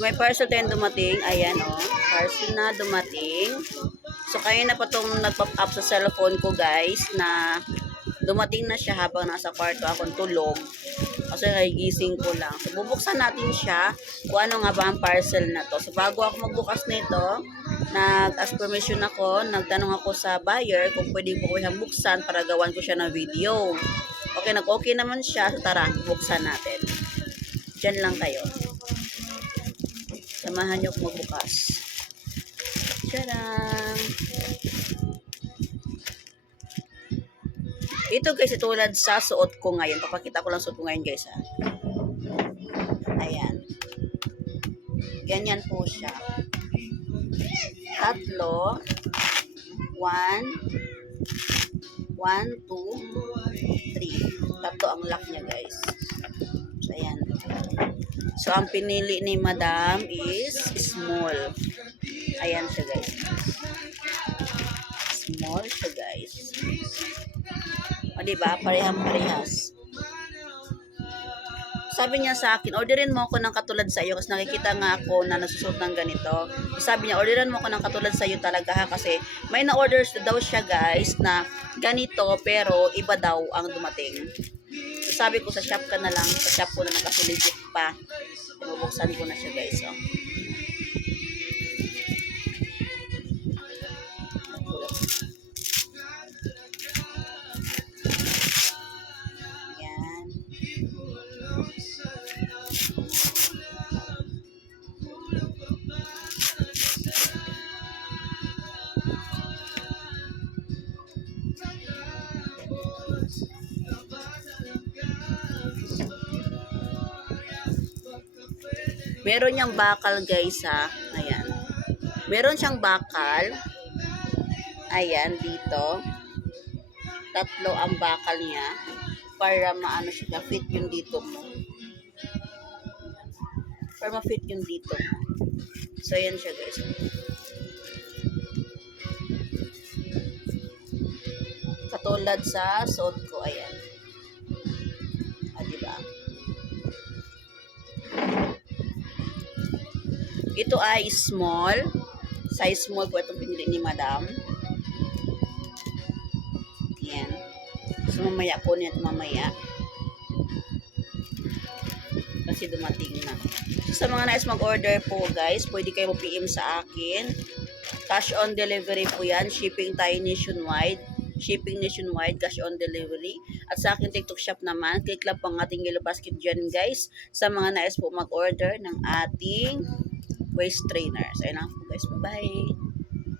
May parcel tayong dumating. Ayan, oh. Parcel na dumating. So, kaya na pa itong nag-pop up sa cellphone ko, guys, na dumating na siya habang nasa kwarto akong tulog. Kasi nagigising ko lang. So, bubuksan natin siya kung ano nga ba ang parcel na to. So, bago ako magbukas nito, nag-ask permission ako, nagtanong ako sa buyer kung pwede ko siyang buksan para gawan ko siya ng video. Okay, nag-okay naman siya. So, tara, buksan natin. Diyan lang kayo. Samahan niyo ako magbukas. Tadang! Ito guys, tulad sa suot ko ngayon. Papakita ko lang suot ko ngayon guys ha. Ayan. Ganyan po siya. Tatlo. 1, 2, 3. Tatlo ang lock niya guys. So, ayan. So, ang pinili ni Madam is small. Ayan siya guys. Small siya guys. O diba? Parehang-parehas. Sabi niya sa akin, orderin mo ako ng katulad sa iyo kasi nakikita nga ako na nasusuot ng ganito. Sabi niya, orderin mo ako ng katulad sa iyo talaga ha kasi may na-orders daw siya guys na ganito pero iba daw ang dumating. So, sabi ko sa shop ka na lang, sa shop ko na lang kasi legit pa. Bubuksan ko na siya guys. Oh. Meron niyang bakal guys ha. Ayan. Meron siyang bakal. Ayan dito. Tatlo ang bakal niya. Para maano siya. Fit yung dito mo. Para ma-fit yung dito mo. So ayan siya guys. Katulad sa suot ko. Ayan. Ah, diba? Ito ay small. Size small po itong pinili ni Madam. Yan. So, mamaya po niya ito mamaya. Kasi dumating na. So, sa mga nais mag-order po guys, pwede kayo PM sa akin. Cash on delivery po yan. Shipping tayo nationwide. Shipping nationwide, cash on delivery. At sa akin TikTok shop naman, click lang po ang ating yellow basket dyan guys. Sa mga nais po mag-order ng ating waist trainers. Ayun lang po guys. Bye-bye.